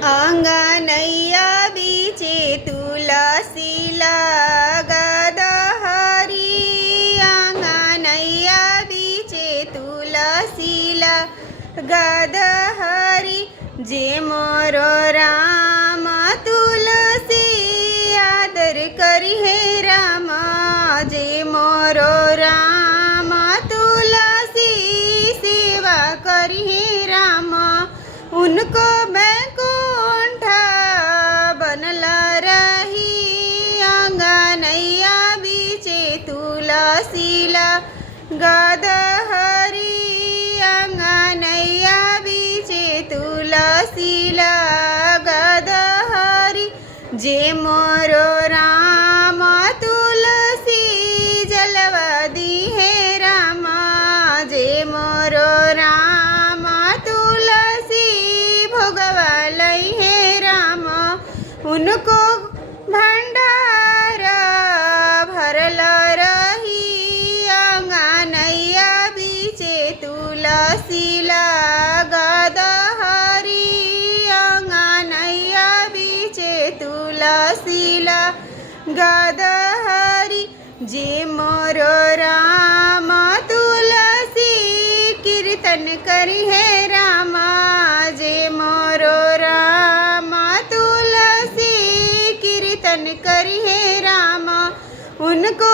अंगनैया बीचे तुलसी लागद हरी, अंगनैया बीचे तुलसी लागद हरी। जे मोरो राम तुलसी आदर करी हे राम, जे मोरो राम तुलसी सेवा करी हे राम। उनको बैकुंठ बनला रही, अंगनैया बीचे तुलसी लागद हरी, अंगनैया बीचे तुलसी लागद हरी। जे मोरो राम तुलसी जलवा दी है राम, जे मोरो राम तुलसी भोगवा लई है राम। उनको भंडार भरल रही, अंगनैया बीचे तुलसी लागद हरी, अंगनैया बीचे तुलसी लागद हरी। जे मोरो राम तुलसी कीर्तन करी है राम, जे मोरो राम तुलसी कीर्तन करी है राम। उनको